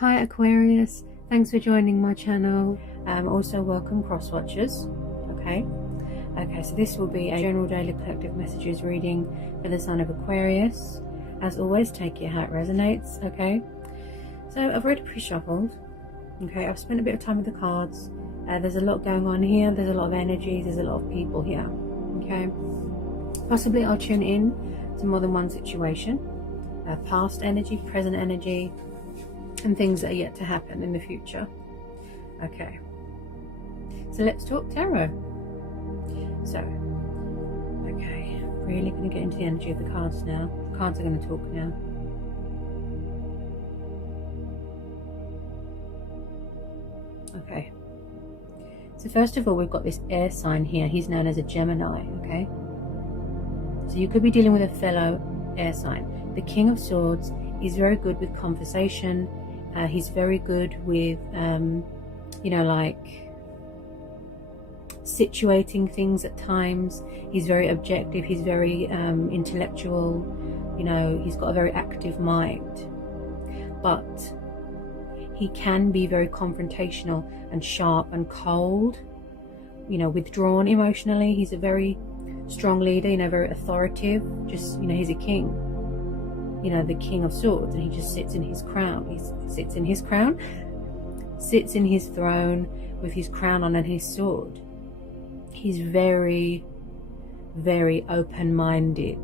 Hi Aquarius, thanks for joining my channel. Also welcome cross watchers. Okay, so this will be a general daily collective messages reading for the sign of Aquarius. As always, take it how it resonates. Okay, so I've already pre-shuffled. Okay, I've spent a bit of time with the cards. There's a lot going on here. There's a lot of energies. There's a lot of people here. Okay, possibly I'll tune in to more than one situation, past energy, present energy, and things that are yet to happen in the future. Okay, so let's talk tarot. So, okay, really going to get into the energy of the cards now. The cards are going to talk now. Okay, so first of all, we've got this air sign here. He's known as a Gemini. Okay, so you could be dealing with a fellow air sign. The King of Swords is very good with conversation. He's very good with, like situating things at times. He's very objective. He's very intellectual. He's got a very active mind. But he can be very confrontational and sharp and cold, withdrawn emotionally. He's a very strong leader, very authoritative. Just, he's a king. The King of Swords, and he just sits in his crown. He sits in his crown, sits in his throne with his crown on and his sword. He's very, very open-minded,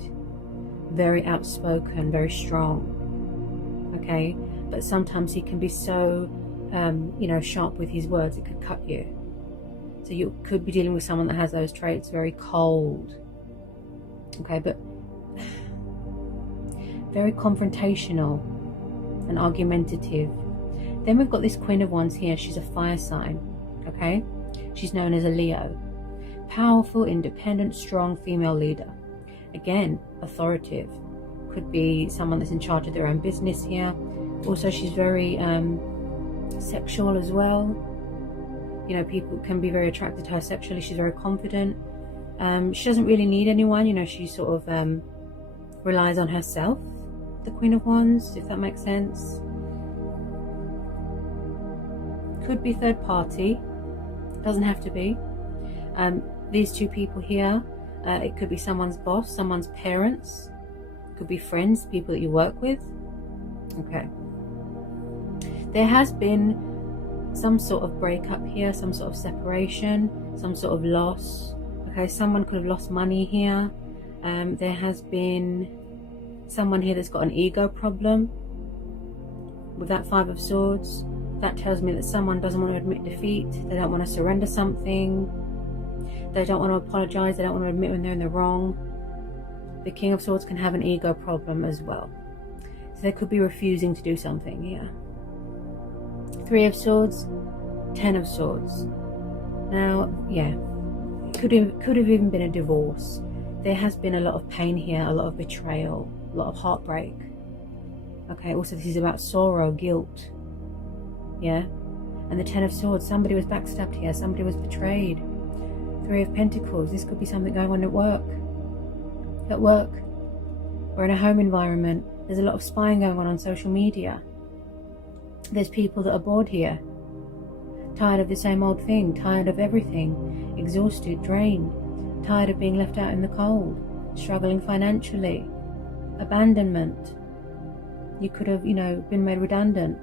very outspoken, very strong. Okay, but sometimes he can be so, sharp with his words, it could cut you. So you could be dealing with someone that has those traits, very cold. Okay, but very confrontational and argumentative. Then we've got this Queen of Wands here. She's a fire sign. Okay, she's known as a Leo. Powerful, independent, strong female leader. Again, authoritative. Could be someone that's in charge of their own business here. Also, she's very sexual as well. People can be very attracted to her sexually. She's very confident. She doesn't really need anyone. She sort of relies on herself. The Queen of Wands, if that makes sense. Could be third party, doesn't have to be. These two people here, it could be someone's boss, someone's parents, could be friends, people that you work with. Okay, there has been some sort of breakup here, some sort of separation, some sort of loss. Okay, someone could have lost money here. There has been someone here that's got an ego problem with that Five of Swords. That tells me that someone doesn't want to admit defeat. They don't want to surrender something. They don't want to apologize. They don't want to admit when they're in the wrong. The King of Swords can have an ego problem as well. So they could be refusing to do something here. Three of Swords, Ten of Swords. Now, yeah, could have even been a divorce. There has been a lot of pain here, a lot of betrayal, a lot of heartbreak. Okay, also this is about sorrow, guilt. Yeah, and the Ten of Swords, somebody was backstabbed here, somebody was betrayed. Three of Pentacles, this could be something going on at work. At work, or in a home environment. There's a lot of spying going on social media. There's people that are bored here, tired of the same old thing, tired of everything, exhausted, drained. Tired of being left out in the cold, struggling financially, abandonment. You could have, been made redundant.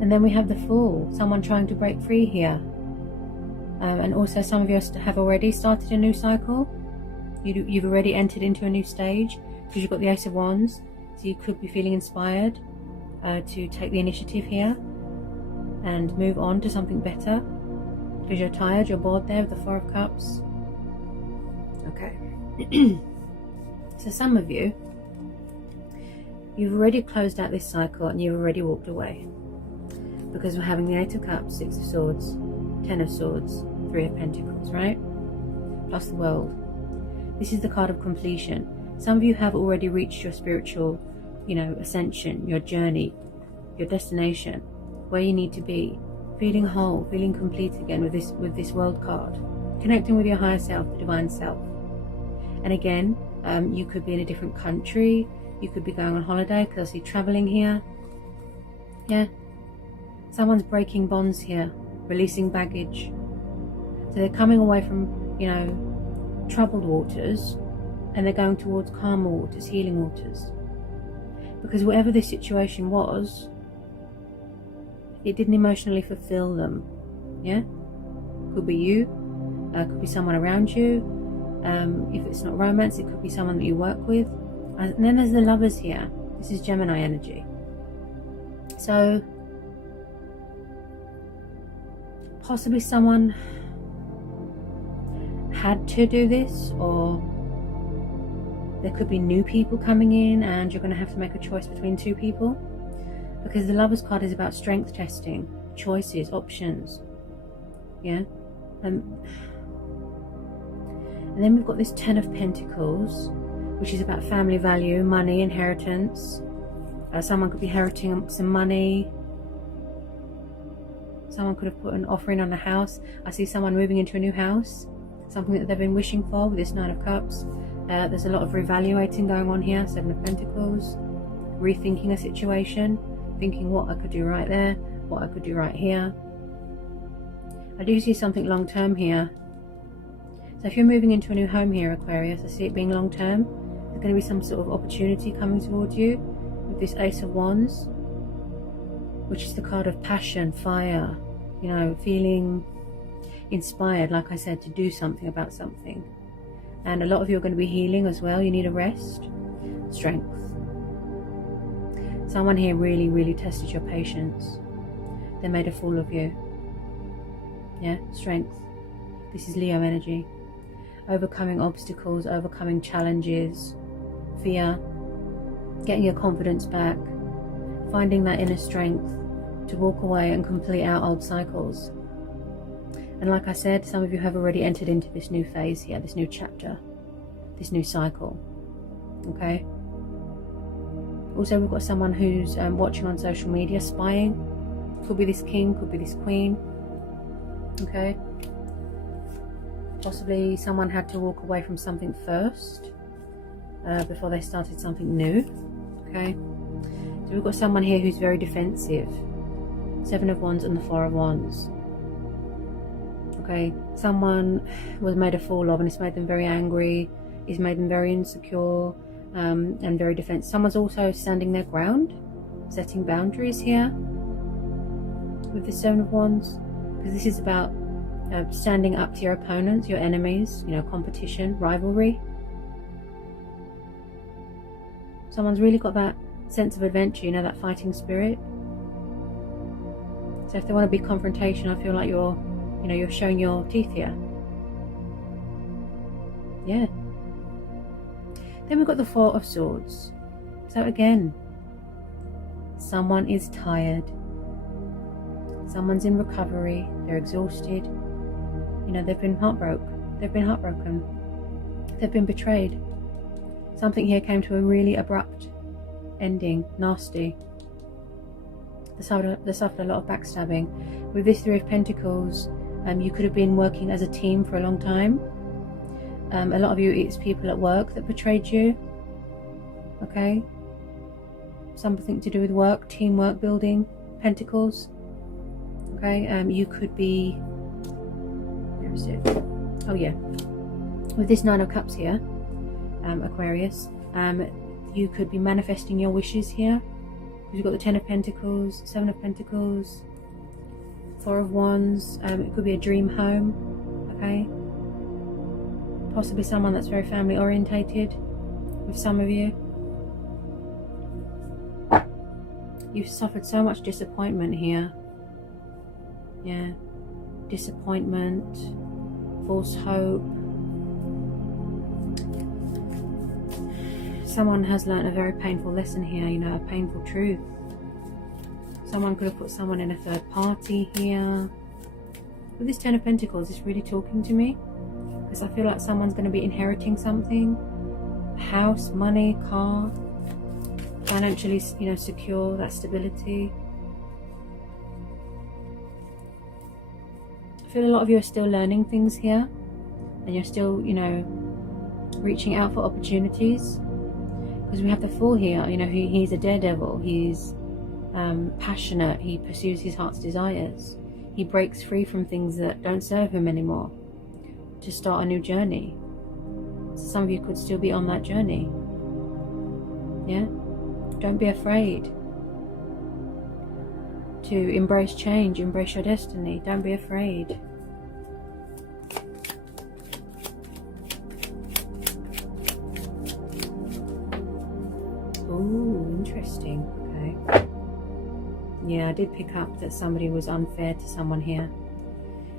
And then we have the Fool, someone trying to break free here. And also some of you have already started a new cycle. You've already entered into a new stage because you've got the Ace of Wands. So you could be feeling inspired to take the initiative here and move on to something better because you're tired, you're bored there with the Four of Cups. Okay. So some of you've already closed out this cycle and you've already walked away because we're having the Eight of Cups, Six of Swords, Ten of Swords, Three of Pentacles, right? Plus the World. This is the card of completion. Some of you have already reached your spiritual, ascension, your journey, your destination, where you need to be, feeling whole, feeling complete again with this World card, connecting with your higher self, the divine self. And again, You could be in a different country. You could be going on holiday, because I see traveling here. Yeah. Someone's breaking bonds here, releasing baggage. So they're coming away from, you know, troubled waters, and they're going towards calmer waters, healing waters. Because whatever this situation was, it didn't emotionally fulfill them. Yeah? Could be you, could be someone around you. If it's not romance, it could be someone that you work with. And then there's the Lovers here. This is Gemini energy. So possibly someone had to do this, or there could be new people coming in and you're going to have to make a choice between two people, because the Lovers card is about strength testing, choices, options. Yeah. And then we've got this 10 of Pentacles, which is about family value, money, inheritance. Someone could be inheriting some money. Someone could have put an offering on a house. I see someone moving into a new house, something that they've been wishing for with this 9 of Cups. There's a lot of reevaluating going on here. 7 of Pentacles, rethinking a situation, thinking what I could do right there, what I could do right here. I do see something long term here. So if you're moving into a new home here, Aquarius, I see it being long term. There's going to be some sort of opportunity coming towards you with this Ace of Wands, which is the card of passion, fire, you know, feeling inspired, like I said, to do something about something. And a lot of you are going to be healing as well. You need a rest, strength. Someone here really, really tested your patience. They made a fool of you. Yeah, strength. This is Leo energy. Overcoming obstacles, overcoming challenges, fear, getting your confidence back, finding that inner strength to walk away and complete out old cycles. And like I said, some of you have already entered into this new phase here, this new chapter, this new cycle. Okay? Also, we've got someone who's watching on social media, spying. Could be this king, could be this queen. Okay? Possibly someone had to walk away from something first before they started something new. Okay? So we've got someone here who's very defensive. 7 of Wands and the 4 of Wands. Okay, someone was made a fool of, and it's made them very angry, it's made them very insecure, and very defensive. Someone's also standing their ground, setting boundaries here with the 7 of Wands, because this is about standing up to your opponents, your enemies, you know, competition, rivalry. Someone's really got that sense of adventure, you know, that fighting spirit. So if they want to be confrontation, I feel like you're showing your teeth here. Yeah. Then we've got the 4 of Swords. So again, someone is tired. Someone's in recovery. They're exhausted. You know, they've been heartbroken. They've been betrayed. Something here came to a really abrupt ending. Nasty. They suffered a lot of backstabbing. With this 3 of Pentacles, you could have been working as a team for a long time. A lot of you, it's people at work that betrayed you. Okay? Something to do with work, teamwork, building, Pentacles. Okay? You could be... Where is it? Oh yeah. With this 9 of Cups here, Aquarius, you could be manifesting your wishes here. You've got the 10 of Pentacles, 7 of Pentacles, 4 of Wands. It could be a dream home, okay? Possibly someone that's very family orientated with some of you. You've suffered so much disappointment here. Yeah, disappointment, false hope. Someone has learned a very painful lesson here, you know, a painful truth. Someone could have put someone in a third party here. With this 10 of Pentacles, it's really talking to me, because I feel like someone's going to be inheriting something. House, money, car, financially, you know, secure, that stability. I feel a lot of you are still learning things here, and you're still, you know, reaching out for opportunities, because we have the Fool here. You know, he's a daredevil. He's passionate. He pursues his heart's desires. He breaks free from things that don't serve him anymore to start a new journey. So some of you could still be on that journey. Yeah? Don't be afraid to embrace change, embrace your destiny. Don't be afraid. Oh, interesting. Okay. Yeah, I did pick up that somebody was unfair to someone here.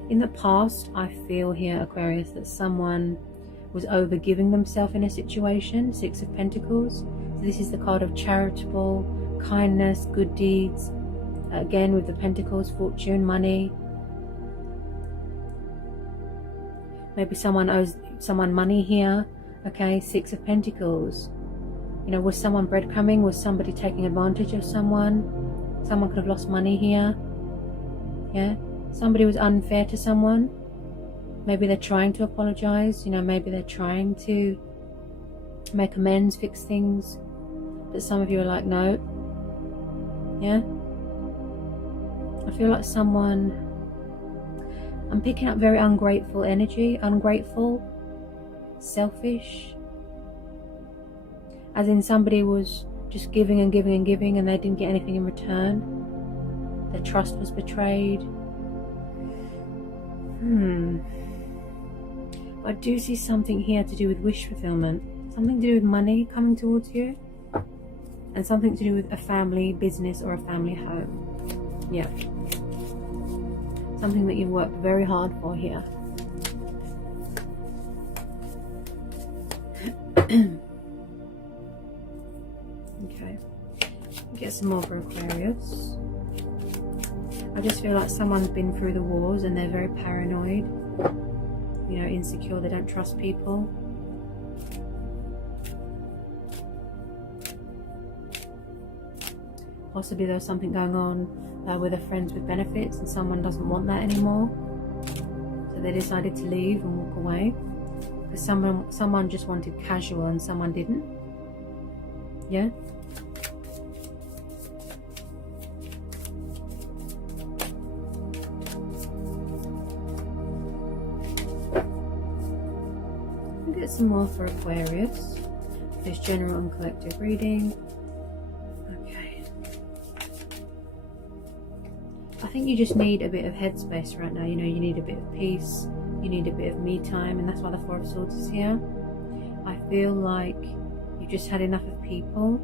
In the past, I feel here, Aquarius, that someone was overgiving themselves in a situation. 6 of Pentacles. So this is the card of charitable, kindness, good deeds. Again, with the Pentacles, fortune, money. Maybe someone owes someone money here. Okay, 6 of Pentacles. You know, was someone breadcrumbing? Was somebody taking advantage of someone? Someone could have lost money here. Yeah, somebody was unfair to someone. Maybe they're trying to apologize. You know, maybe they're trying to make amends, fix things. But some of you are like, no. Yeah. I feel like someone, I'm picking up very ungrateful energy. Ungrateful, selfish. As in somebody was just giving and giving and giving and they didn't get anything in return. Their trust was betrayed. I do see something here to do with wish fulfillment. Something to do with money coming towards you. And something to do with a family business or a family home. Yeah. Something that you've worked very hard for here. Okay. Get some more for Aquarius. I just feel like someone's been through the wars and they're very paranoid. You know, insecure, they don't trust people. Possibly there's something going on with their friends with benefits and someone doesn't want that anymore. So they decided to leave and walk away. Because someone just wanted casual and someone didn't. Yeah? Some more for Aquarius. This general and collective reading. Okay. I think you just need a bit of headspace right now. You know, you need a bit of peace. You need a bit of me time, and that's why the 4 of Swords is here. I feel like you've just had enough of people,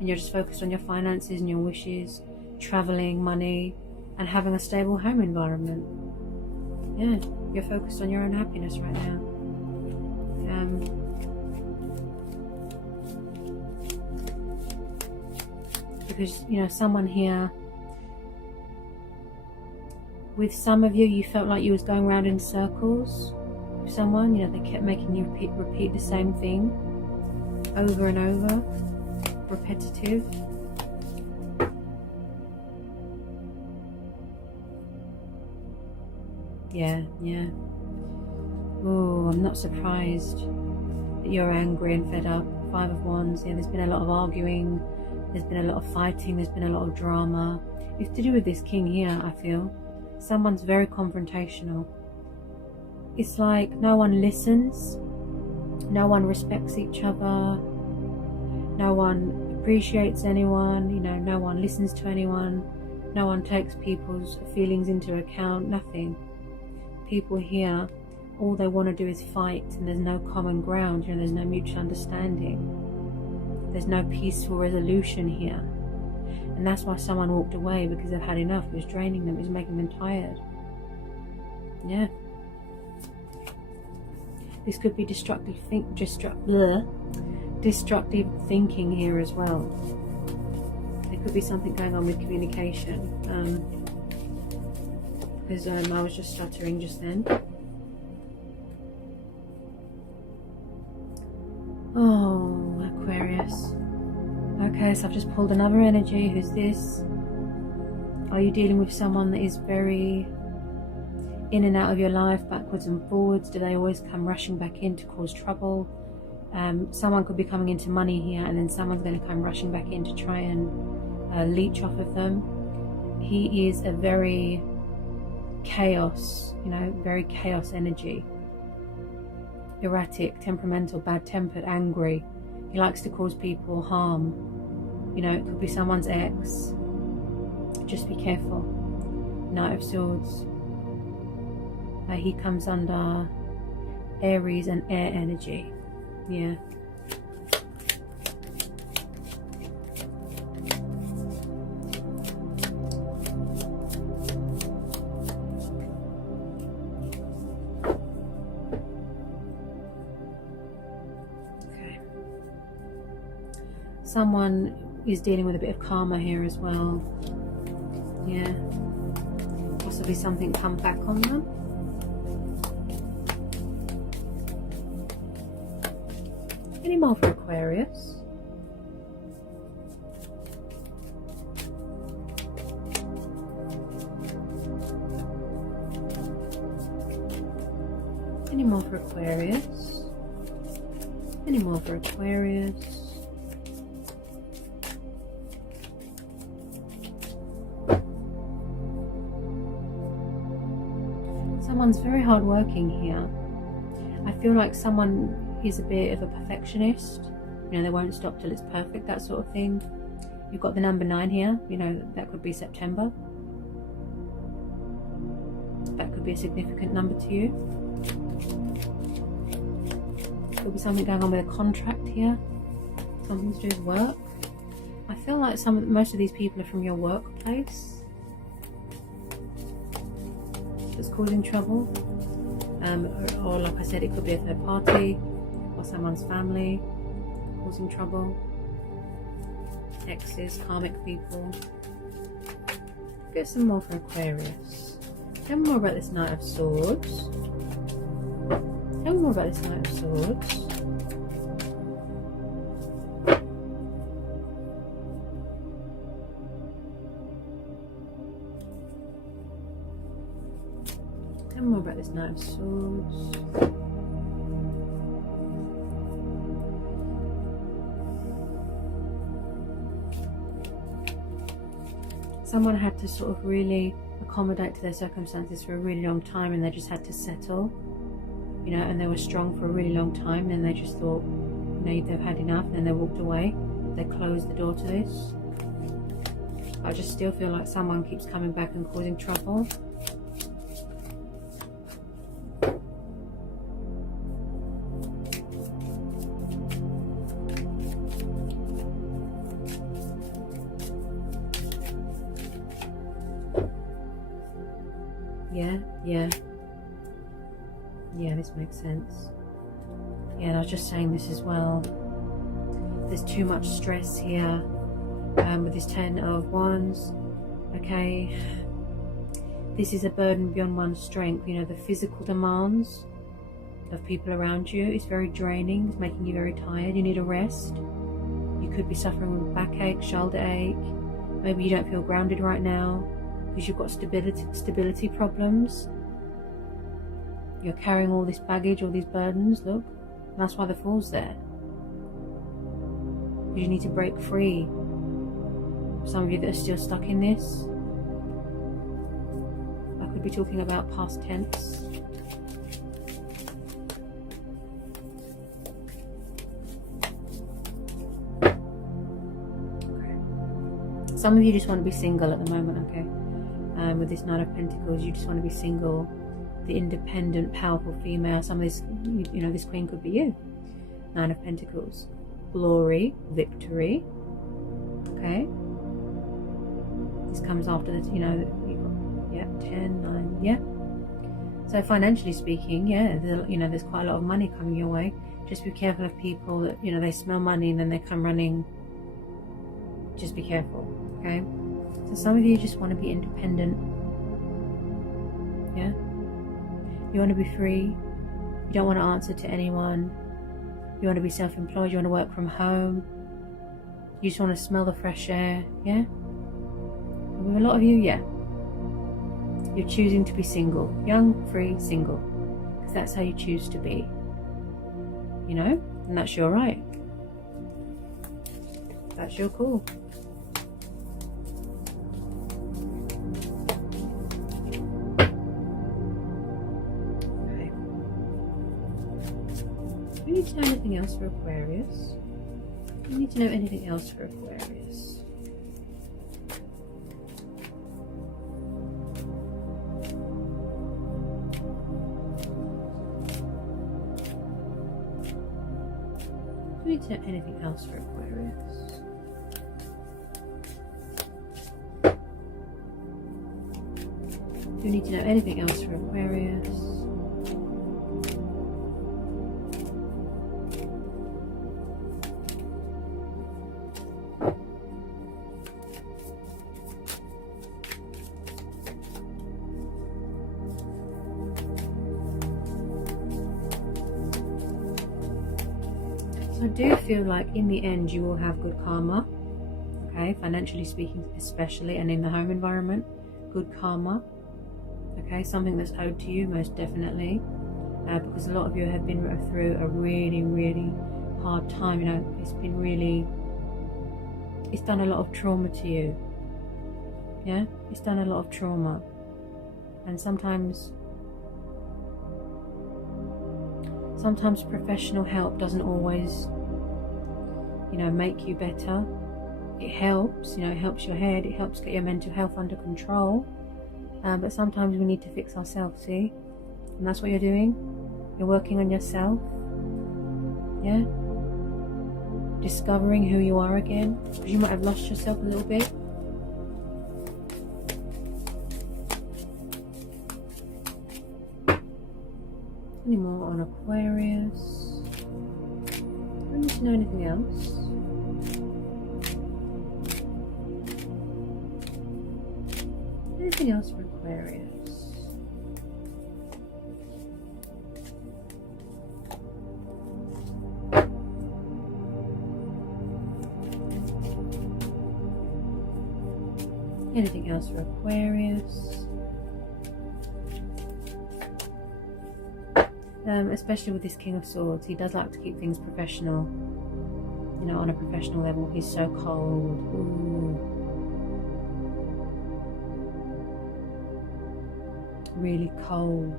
and you're just focused on your finances and your wishes, traveling, money, and having a stable home environment. Yeah, you're focused on your own happiness right now. Because, you know, someone here, with some of you, you felt like you was going around in circles with someone. You know, they kept making you repeat the same thing over and over, repetitive. Yeah. Oh, I'm not surprised that you're angry and fed up. 5 of Wands. Yeah, there's been a lot of arguing. There's been a lot of fighting. There's been a lot of drama. It's to do with this king here, I feel. Someone's very confrontational. It's like no one listens. No one respects each other. No one appreciates anyone. You know, no one listens to anyone. No one takes people's feelings into account. Nothing. People here, all they want to do is fight, and there's no common ground. You know, there's no mutual understanding. There's no peaceful resolution here. And that's why someone walked away, because they've had enough. It was draining them. It was making them tired. Yeah. This could be destructive thinking here as well. There could be something going on with communication. Because I was just stuttering just then. Oh, Aquarius. Okay, so I've just pulled another energy. Who's this? Are you dealing with someone that is very in and out of your life, backwards and forwards? Do they always come rushing back in to cause trouble? Someone could be coming into money here, and then someone's going to come rushing back in to try and leech off of them. He is a very chaos, very chaos energy. Erratic, temperamental, bad-tempered, angry. He likes to cause people harm. It could be someone's ex. Just be careful. Knight of Swords. He comes under Aries and air energy. Yeah. Okay. Someone is dealing with a bit of karma here as well. Yeah. Possibly something come back on them. Any more for Aquarius? Any more for Aquarius? Any more for Aquarius? Someone's very hardworking here. I feel like someone is a bit of a perfectionist. They won't stop till it's perfect, that sort of thing. You've got the number 9 here. That could be September. That could be a significant number to you. Could be something going on with a contract here. Something to do with work. I feel like most of these people are from your workplace that's causing trouble. Or like I said, it could be a third party or someone's family causing trouble. Exes, karmic people. Get some more for Aquarius. Tell me more about this Knight of Swords. Tell me more about this Knight of Swords. Tell me more about this Knight of Swords. Someone had to sort of really accommodate to their circumstances for a really long time, and they just had to settle, and they were strong for a really long time, and they just thought, they've had enough, and then they walked away. They closed the door to this. I just still feel like someone keeps coming back and causing trouble. Yeah, this makes sense. Yeah, and I was just saying this as well. There's too much stress here with this 10 of Wands. Okay, this is a burden beyond one's strength. The physical demands of people around you is very draining. It's making you very tired. You need a rest. You could be suffering with backache, shoulder ache. Maybe you don't feel grounded right now because you've got stability problems. You're carrying all this baggage, all these burdens, look. And that's why the Fool's there. Because you need to break free. Some of you that are still stuck in this. I could be talking about past tense. Okay. Some of you just want to be single at the moment, okay? With this Knight of Pentacles, you just want to be single. The independent, powerful female. Some of this, this queen could be you. Nine of Pentacles. Glory, victory. Okay. This comes after this, you've got, 10, 9, yeah. So financially speaking, there's quite a lot of money coming your way. Just be careful of people that, they smell money and then they come running. Just be careful, okay? So some of you just want to be independent. Yeah. You want to be free. You don't want to answer to anyone. You want to be self-employed. You want to work from home. You just want to smell the fresh air. Yeah? With a lot of you, yeah. You're choosing to be single, young, free, single, because that's how you choose to be, you know, and that's your right. That's your call. Okay. Do you need to know anything else for Aquarius? Do you need to know anything else for Aquarius? Do you need to know anything else for Aquarius? Do you need to know anything else for Aquarius? I do feel like in the end you will have good karma, okay, financially speaking especially, and in the home environment, good karma, okay, something that's owed to you most definitely, because a lot of you have been through a really hard time, you know, it's done a lot of trauma to you, yeah, it's done a lot of trauma, and sometimes professional help doesn't always, you know, make you better. It helps, you know, it helps your head, it helps get your mental health under control, but sometimes we need to fix ourselves, see? And that's what you're doing. You're working on yourself, yeah? Discovering who you are again, because you might have lost yourself a little bit. Any more on Aquarius? Do I need to know anything else? Anything else for Aquarius? Anything else for Aquarius? Especially with this King of Swords, he does like to keep things professional, you know, on a professional level. He's so cold. Ooh. Really cold,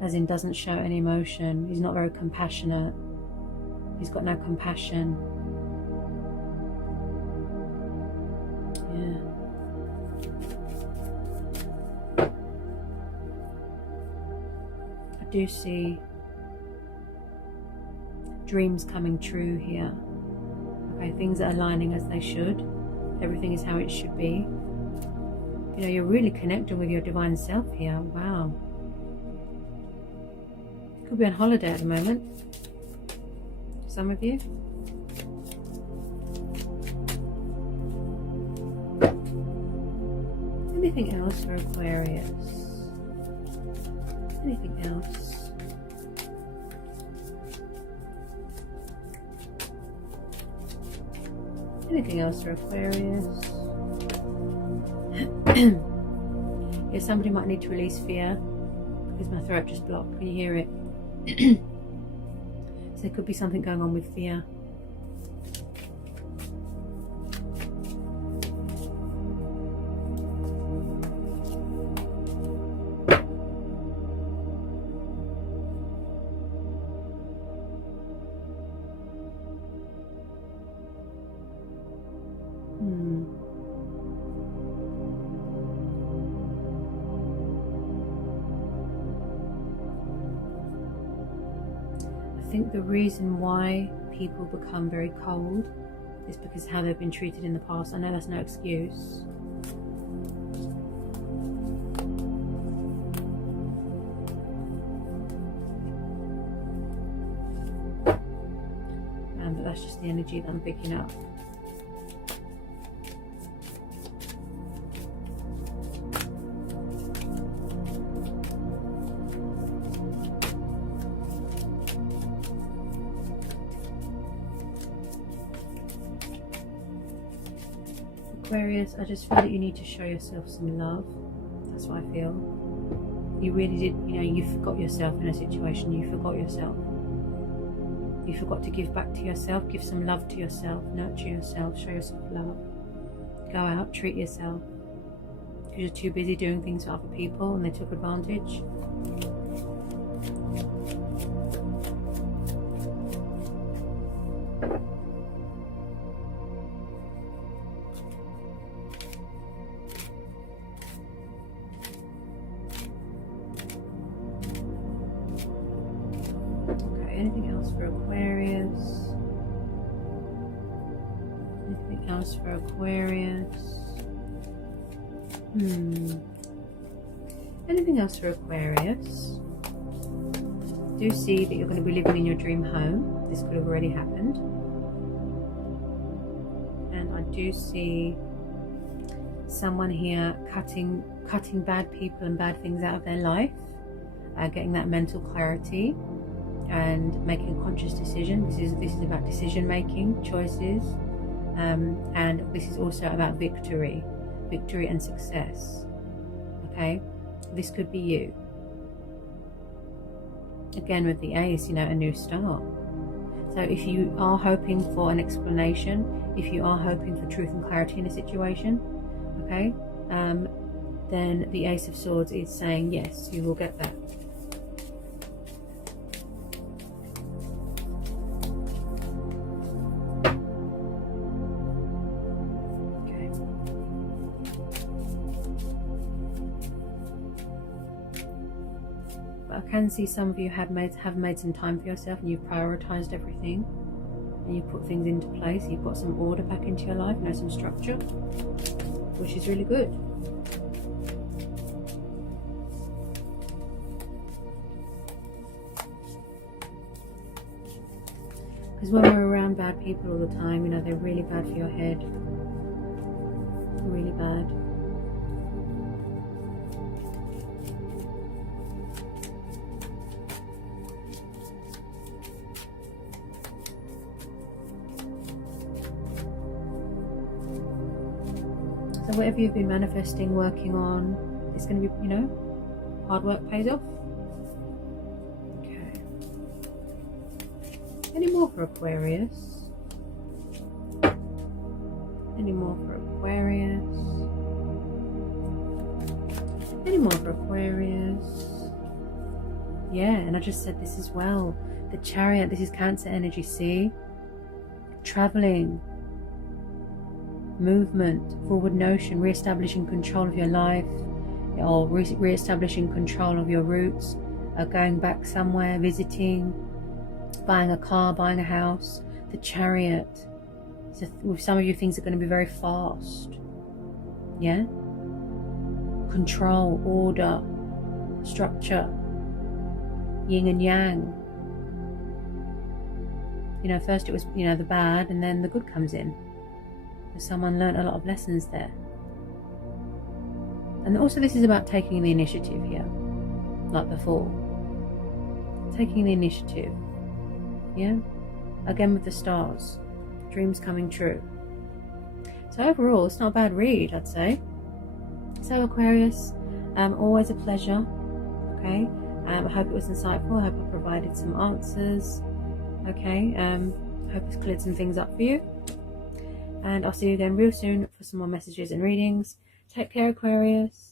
as in doesn't show any emotion. He's not very compassionate. He's got no compassion. Yeah. I do see dreams coming true here. Okay, things are aligning as they should. Everything is how it should be. You know, you're really connecting with your divine self here. Wow. Could be on holiday at the moment. Some of you. Anything else for Aquarius? Anything else? Anything else for Aquarius? Yeah, somebody might need to release fear because my throat just blocked. Can you hear it? So there could be something going on with fear. I think the reason why people become very cold is because how they've been treated in the past. I know that's no excuse. But that's just the energy that I'm picking up. Aquarius, I just feel that you need to show yourself some love. That's what I feel. You really did, you know, you forgot yourself in a situation. You forgot yourself. You forgot to give back to yourself. Give some love to yourself. Nurture yourself. Show yourself love. Go out, treat yourself. Because you're too busy doing things for other people and they took advantage. Anything else for Aquarius? Anything else for Aquarius? Anything else for Aquarius? I do see that you're going to be living in your dream home. This could have already happened. And I do see someone here cutting bad people and bad things out of their life, getting that mental clarity and making a conscious decision. This is about decision making, choices, and this is also about victory and success. Okay, this could be you. Again with the Ace, you know, a new start. So if you are hoping for an explanation, if you are hoping for truth and clarity in a situation, okay, then the Ace of Swords is saying yes, you will get that. I can see some of you have made some time for yourself and you've prioritized everything and you put things into place. You've got some order back into your life, you know, some structure, which is really good. Because when we're around bad people all the time, you know, they're really bad for your head. Really bad. So whatever you've been manifesting, working on, it's going to be, you know, hard work pays off. Okay. Any more for Aquarius? Any more for Aquarius? Any more for Aquarius? Yeah, and I just said this as well. The Chariot, this is Cancer energy, see? Traveling. Movement, forward motion, re-establishing control of your life, or re-establishing control of your roots, going back somewhere, visiting, buying a car, buying a house. The Chariot. So with some of you, things are going to be very fast. Yeah? Control, order, structure, yin and yang. You know, first it was, you know, the bad, and then the good comes in. Someone learned a lot of lessons there. And also this is about taking the initiative here, like before. Taking the initiative. Yeah? Again with the stars. Dreams coming true. So overall, it's not a bad read, I'd say. So Aquarius, always a pleasure. Okay? I hope it was insightful. I hope I provided some answers. Okay? I hope it's cleared some things up for you. And I'll see you again real soon for some more messages and readings. Take care, Aquarius.